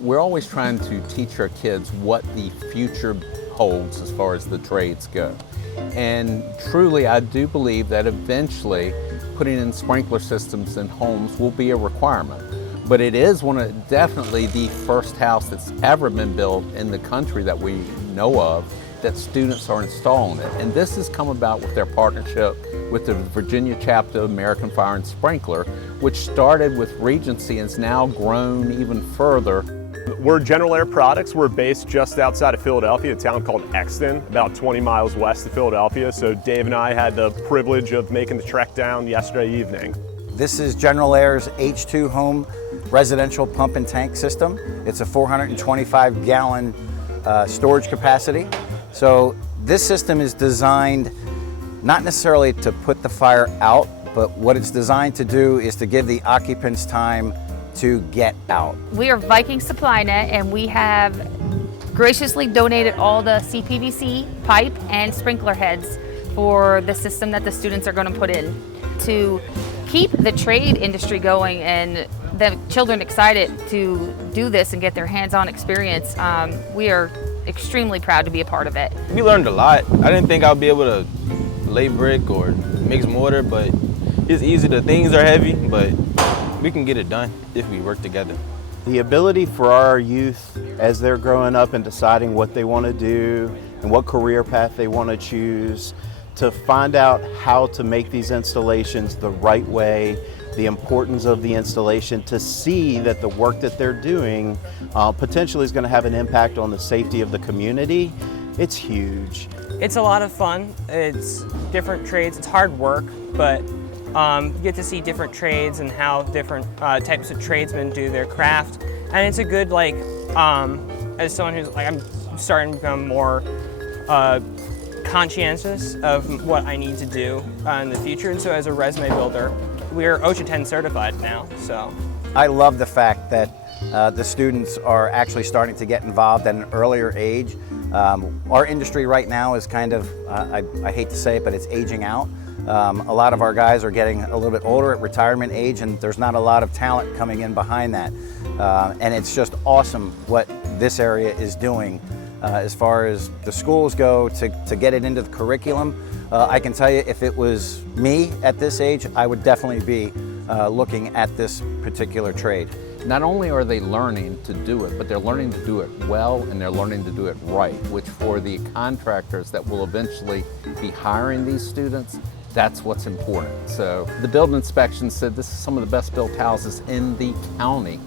We're always trying to teach our kids what the future holds as far as the trades go. And truly, I do believe that eventually putting in sprinkler systems in homes will be a requirement. But it is definitely the first house that's ever been built in the country that we know of that students are installing it. And this has come about with their partnership with the Virginia chapter of American Fire and Sprinkler, which started with Regency and has now grown even further. We're General Air Products. We're based just outside of Philadelphia, a town called Exton, about 20 miles west of Philadelphia. So Dave and I had the privilege of making the trek down yesterday evening. This is General Air's H2 Home residential pump and tank system. It's a 425-gallon storage capacity. So this system is designed not necessarily to put the fire out, but what it's designed to do is to give the occupants time to get out. We are Viking Supply Net, and we have graciously donated all the CPVC pipe and sprinkler heads for the system that the students are going to put in to keep the trade industry going and the children excited to do this and get their hands-on experience. We are extremely proud to be a part of it. We learned a lot. I didn't think I'd be able to lay brick or mix mortar, but it's easy. The things are heavy, but we can get it done if we work together. The ability for our youth as they're growing up and deciding what they want to do and what career path they want to choose, to find out how to make these installations the right way, the importance of the installation, to see that the work that they're doing potentially is going to have an impact on the safety of the community. It's huge. It's a lot of fun. It's different trades. It's hard work, but you get to see different trades and how different types of tradesmen do their craft. And it's a good, as someone who's I'm starting to become more conscientious of what I need to do in the future. And so as a resume builder, we're OSHA 10 certified now, so. I love the fact that the students are actually starting to get involved at an earlier age. Our industry right now is kind of, I hate to say it, but it's aging out. A lot of our guys are getting a little bit older at retirement age, and there's not a lot of talent coming in behind that. And it's just awesome what this area is doing as far as the schools go to get it into the curriculum. I can tell you, if it was me at this age, I would definitely be looking at this particular trade. Not only are they learning to do it, but they're learning to do it well, and they're learning to do it right, which for the contractors that will eventually be hiring these students, that's what's important. So the building inspection said this is some of the best built houses in the county.